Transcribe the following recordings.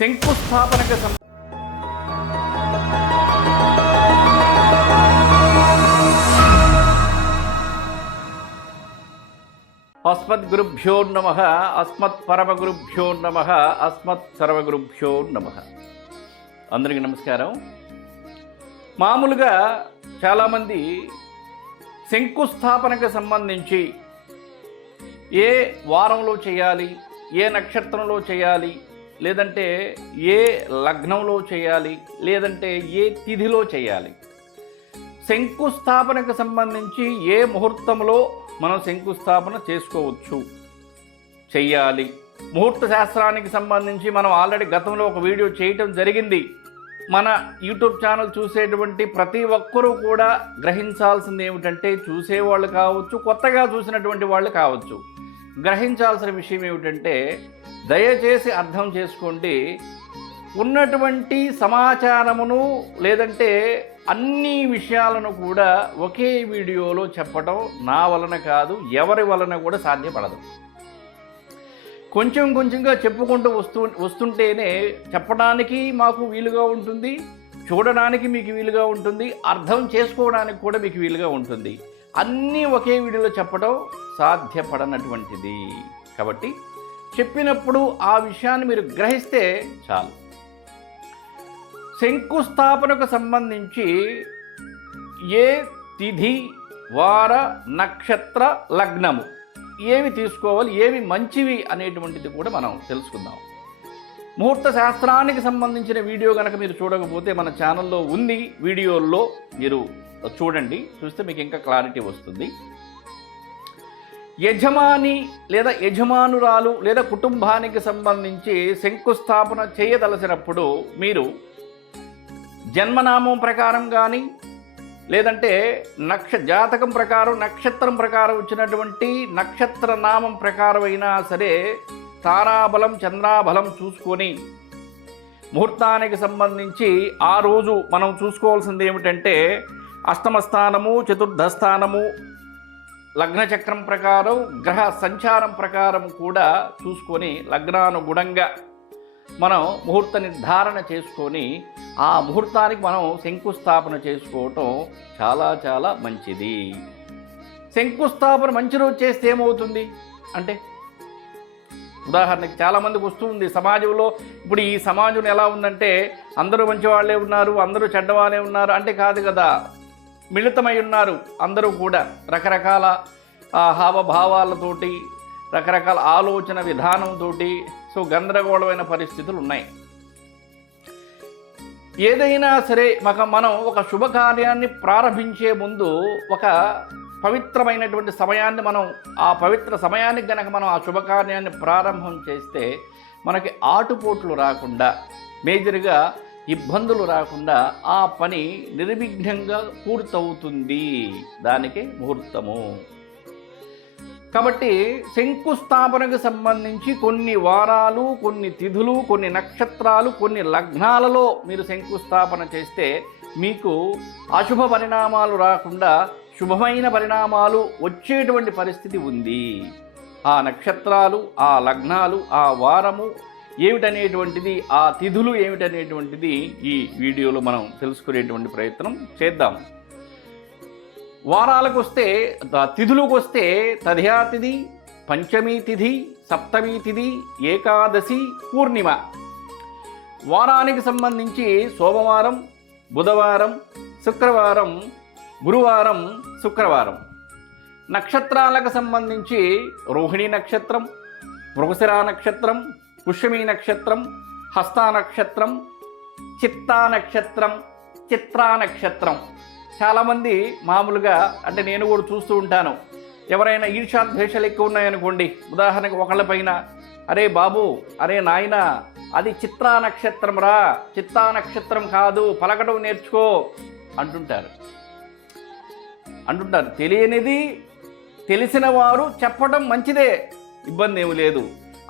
శంకుస్థాపనకు అస్మద్గురుభ్యో నమః, అస్మత్ పరమగురుభ్యో నమః, అస్మత్ సర్వగురుభ్యో నమః. అందరికీ నమస్కారం. మామూలుగా చాలామంది శంకుస్థాపనకు సంబంధించి ఏ వారంలో చేయాలి, ఏ నక్షత్రంలో చేయాలి, లేదంటే ఏ లగ్నంలో చేయాలి, లేదంటే ఏ తిథిలో చేయాలి, శంకుస్థాపనకు సంబంధించి ఏ ముహూర్తంలో మనం శంకుస్థాపన చేసుకోవచ్చు, చెయ్యాలి. ముహూర్త శాస్త్రానికి సంబంధించి మనం ఆల్రెడీ గతంలో ఒక వీడియో చేయటం జరిగింది. మన యూట్యూబ్ ఛానల్ చూసేటువంటి ప్రతి ఒక్కరూ కూడా గ్రహించాల్సింది ఏమిటంటే, చూసేవాళ్ళు కావచ్చు, కొత్తగా చూసినటువంటి వాళ్ళు కావచ్చు, గ్రహించాల్సిన విషయం ఏమిటంటే, దయచేసి అర్థం చేసుకోండి. ఉన్నటువంటి సమాచారమును లేదంటే అన్ని విషయాలను కూడా ఒకే వీడియోలో చెప్పడం నా వలన కాదు, ఎవరి వలన కూడా సాధ్యపడదు. కొంచెం కొంచెంగా చెప్పుకుంటూ వస్తుంటేనే చెప్పడానికి మాకు వీలుగా ఉంటుంది, చూడడానికి మీకు వీలుగా ఉంటుంది, అర్థం చేసుకోవడానికి కూడా మీకు వీలుగా ఉంటుంది. అన్నీ ఒకే వీడియోలో చెప్పడం సాధ్యపడనటువంటిది. కాబట్టి చెప్పినప్పుడు ఆ విషయాన్ని మీరు గ్రహిస్తే చాలు. శంకుస్థాపనకు సంబంధించి ఏ తిథి, వార, నక్షత్ర, లగ్నము ఏవి తీసుకోవాలి, ఏవి మంచివి అనేటువంటిది కూడా మనం తెలుసుకుందాం. ముహూర్త శాస్త్రానికి సంబంధించిన వీడియో కనుక మీరు చూడకపోతే మన ఛానల్లో ఉంది, వీడియోల్లో మీరు చూడండి, చూస్తే మీకు ఇంకా క్లారిటీ వస్తుంది. యజమాని లేదా యజమానురాలు లేదా కుటుంబానికి సంబంధించి శంకుస్థాపన చేయదలసినప్పుడు మీరు జన్మనామం ప్రకారం కానీ, లేదంటే జాతకం ప్రకారం నక్షత్రం ప్రకారం వచ్చినటువంటి నక్షత్ర నామం ప్రకారం అయినా సరే తారాబలం చంద్రాబలం చూసుకొని ముహూర్తానికి సంబంధించి ఆ రోజు మనం చూసుకోవాల్సింది ఏమిటంటే, అష్టమస్థానము, చతుర్థస్థానము, లగ్నచక్రం ప్రకారం గ్రహ సంచారం ప్రకారం కూడా చూసుకొని లగ్నానుగుణంగా మనం ముహూర్త నిర్ధారణ చేసుకొని ఆ ముహూర్తానికి మనం శంకుస్థాపన చేసుకోవటం చాలా చాలా మంచిది. శంకుస్థాపన మంచి రోజు చేస్తే ఏమవుతుంది అంటే, ఉదాహరణకి చాలామందికి వస్తూ ఉంది సమాజంలో. ఇప్పుడు ఈ సమాజం ఎలా ఉందంటే, అందరూ మంచివాళ్లే ఉన్నారు, అందరూ చెడ్డవాళ్ళే ఉన్నారు అంటే కాదు కదా. మిళితమై ఉన్నారు అందరూ కూడా, రకరకాల హావభావాలతోటి, రకరకాల ఆలోచన విధానంతో. సో గందరగోళమైన పరిస్థితులు ఉన్నాయి. ఏదైనా సరే మనం ఒక శుభకార్యాన్ని ప్రారంభించే ముందు ఒక పవిత్రమైనటువంటి సమయాన్ని ఆ పవిత్ర సమయానికి గనక మనం ఆ శుభకార్యాన్ని ప్రారంభం చేస్తే మనకి ఆటుపోట్లు రాకుండా, మేజర్గా ఇబ్బందులు రాకుండా ఆ పని నిర్విఘ్నంగా పూర్తవుతుంది. దానికే ముహూర్తము. కాబట్టి శంకుస్థాపనకు సంబంధించి కొన్ని వారాలు, కొన్ని తిథులు, కొన్ని నక్షత్రాలు, కొన్ని లగ్నాలలో మీరు శంకుస్థాపన చేస్తే మీకు అశుభ పరిణామాలు రాకుండా శుభమైన పరిణామాలు వచ్చేటువంటి పరిస్థితి ఉంది. ఆ నక్షత్రాలు, ఆ లగ్నాలు, ఆ వారము ఏమిటనేటువంటిది, ఆ తిథులు ఏమిటనేటువంటిది ఈ వీడియోలో మనం తెలుసుకునేటువంటి ప్రయత్నం చేద్దాం. వారాలకు వస్తే, తిథులకు వస్తే తదియా తిథి, పంచమీ తిథి, సప్తమీ తిథి, ఏకాదశి, పూర్ణిమ. వారానికి సంబంధించి సోమవారం, బుధవారం, శుక్రవారం, గురువారం, శుక్రవారం. నక్షత్రాలకు సంబంధించి రోహిణి నక్షత్రం, మృగశిర నక్షత్రం, పుష్యమీ నక్షత్రం, హస్త నక్షత్రం, చిత్తా నక్షత్రం, చిత్రా నక్షత్రం. చాలామంది మామూలుగా అంటే నేను కూడా చూస్తూ ఉంటాను, ఎవరైనా ఈర్ష్యాద్వేషాలు ఎక్కువ ఉన్నాయనుకోండి, ఉదాహరణకు ఒకళ్ళపైన, అరే బాబు, అరే నాయన, అది చిత్రా నక్షత్రం రా, చిత్తా నక్షత్రం కాదు, పలకడం నేర్చుకో అంటుంటారు. తెలియనిది తెలిసిన వారు చెప్పడం మంచిదే, ఇబ్బంది ఏమి లేదు.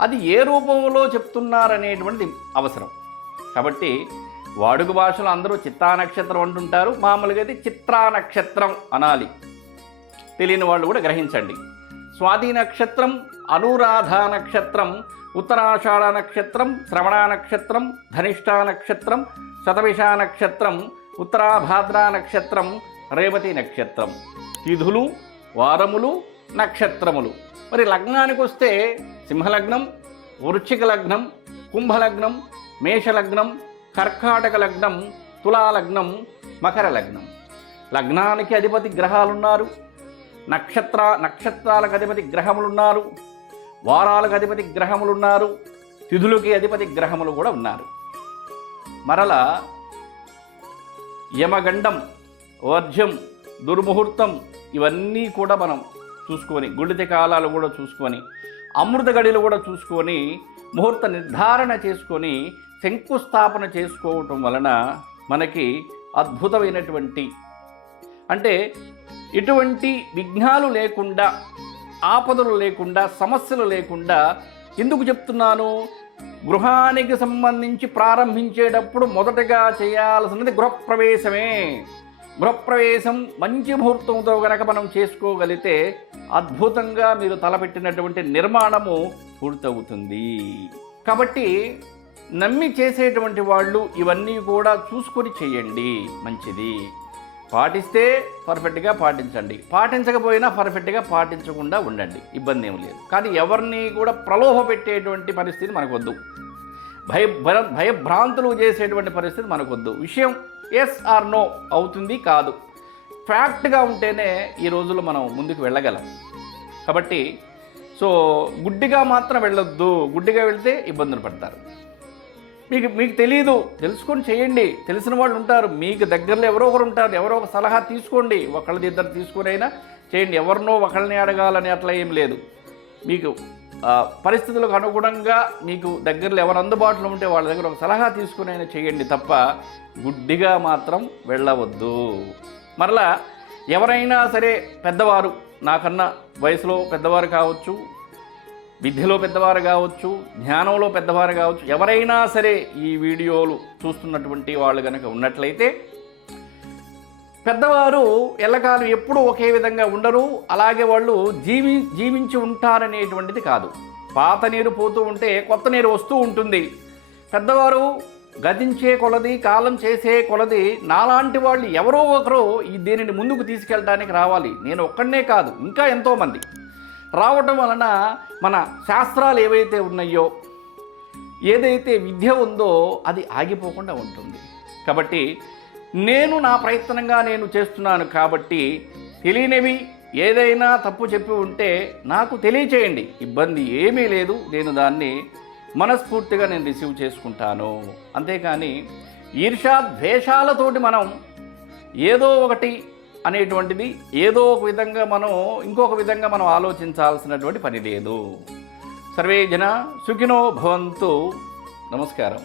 అది ఏ రూపంలో చెప్తున్నారనేటువంటి అవసరం. కాబట్టి వాడుక భాషలో అందరూ చిత్తా నక్షత్రం అంటుంటారు, మామూలుగా అయితే చిత్రా నక్షత్రం అనాలి. తెలియని వాళ్ళు కూడా గ్రహించండి. స్వాతి నక్షత్రం, అనురాధ నక్షత్రం, ఉత్తరాషాఢ నక్షత్రం, శ్రవణ నక్షత్రం, ధనిష్ఠా నక్షత్రం, శతభిష నక్షత్రం, ఉత్తరాభాద్ర నక్షత్రం, రేవతి నక్షత్రం. తిథులు, వారములు, నక్షత్రములు. మరి లగ్నానికి వస్తే సింహలగ్నం, వృశ్చిక లగ్నం, కుంభలగ్నం, మేషలగ్నం, కర్కాటక లగ్నం, తులాలగ్నం, మకర లగ్నం. లగ్నానికి అధిపతి గ్రహాలున్నారు, నక్షత్రాలకు అధిపతి గ్రహములున్నారు, వారాలకు అధిపతి గ్రహములున్నారు, తిథులకి అధిపతి గ్రహములు కూడా ఉన్నారు. మరల యమగండం, వర్జ్యం, దుర్ముహూర్తం ఇవన్నీ కూడా మనం చూసుకొని, గుళిత కాలాలు కూడా చూసుకొని, అమృత గడిలు కూడా చూసుకొని, ముహూర్త నిర్ధారణ చేసుకొని శంకుస్థాపన చేసుకోవటం వలన మనకి అద్భుతమైనటువంటి, అంటే ఎటువంటి విఘ్నాలు లేకుండా, ఆపదలు లేకుండా, సమస్యలు లేకుండా. ఎందుకు చెప్తున్నాను? గృహానికి సంబంధించి ప్రారంభించేటప్పుడు మొదటగా చేయాల్సినది గృహప్రవేశమే. గృహప్రవేశం మంచి ముహూర్తంతో కనుక మనం చేసుకోగలిగితే అద్భుతంగా మీరు తలపెట్టినటువంటి నిర్మాణము పూర్తవుతుంది. కాబట్టి నమ్మి చేసేటువంటి వాళ్ళు ఇవన్నీ కూడా చూసుకొని చేయండి, మంచిది. పాటిస్తే పర్ఫెక్ట్గా పాటించండి, పాటించకపోయినా పర్ఫెక్ట్గా పాటించకుండా ఉండండి, ఇబ్బంది ఏం లేదు. కానీ ఎవరిని కూడా ప్రలోభ పెట్టేటువంటి పరిస్థితి మనకొద్దు, భయభ్రాంతులు చేసేటువంటి పరిస్థితి మనకొద్దు. విషయం ఎస్ ఆర్ నో అవుతుంది కాదు, ఫ్యాక్ట్గా ఉంటేనే ఈ రోజుల్లో మనం ముందుకు వెళ్ళగలం. కాబట్టి గుడ్డిగా మాత్రం వెళ్ళొద్దు, గుడ్డిగా వెళ్తే ఇబ్బందులు పడతారు. మీకు తెలియదు, తెలుసుకొని చేయండి. తెలిసిన వాళ్ళు ఉంటారు, మీకు దగ్గరలో ఎవరో ఒకరు ఉంటారు, ఎవరో ఒక సలహా తీసుకోండి, ఒకళ్ళది ఇద్దరు తీసుకుని అయినా చేయండి. ఎవరినో ఒకళ్ళని అడగాలని అట్లా ఏం లేదు. మీకు పరిస్థితులకు అనుగుణంగా మీకు దగ్గరలో ఎవరు అందుబాటులో ఉంటే వాళ్ళ దగ్గర ఒక సలహా తీసుకుని అయినా చేయండి తప్ప గుడ్డిగా మాత్రం వెళ్ళవద్దు. మరలా ఎవరైనా సరే పెద్దవారు, నాకన్నా వయసులో పెద్దవారు కావచ్చు, విద్యలో పెద్దవారు కావచ్చు, జ్ఞానంలో పెద్దవారు కావచ్చు, ఎవరైనా సరే ఈ వీడియోలు చూస్తున్నటువంటి వాళ్ళు కనుక ఉన్నట్లయితే, పెద్దవారు ఎల్లకాలం ఎప్పుడూ ఒకే విధంగా ఉండరు, అలాగే వాళ్ళు జీవించి ఉంటారనేటువంటిది కాదు. పాత నీరు పోతూ ఉంటే కొత్త నీరు వస్తూ ఉంటుంది. పెద్దవారు గతించే కొలది, కాలం చేసే కొలది నాలాంటి వాళ్ళు ఎవరో ఒకరు దీనిని ముందుకు తీసుకెళ్ళడానికి రావాలి. నేను ఒక్కడనే కాదు, ఇంకా ఎంతోమంది రావటం వలన మన శాస్త్రాలు ఏవైతే ఉన్నాయో, ఏదైతే విద్య ఉందో అది ఆగిపోకుండా ఉంటుంది. కాబట్టి నేను నా ప్రయత్నంగా నేను చేస్తున్నాను. కాబట్టి తెలియనివి ఏదైనా తప్పు చెప్పి ఉంటే నాకు తెలియచేయండి, ఇబ్బంది ఏమీ లేదు. నేను దాన్ని మనస్ఫూర్తిగా నేను రిసీవ్ చేసుకుంటాను. అంతేకాని ఈర్ష్యా ద్వేషాలతోటి మనం ఏదో ఒకటి అనేటువంటిది, ఏదో ఒక విధంగా మనం ఇంకొక విధంగా మనం ఆలోచించాల్సినటువంటి పని లేదు. సర్వే జన సుఖినో భవంతు. నమస్కారం.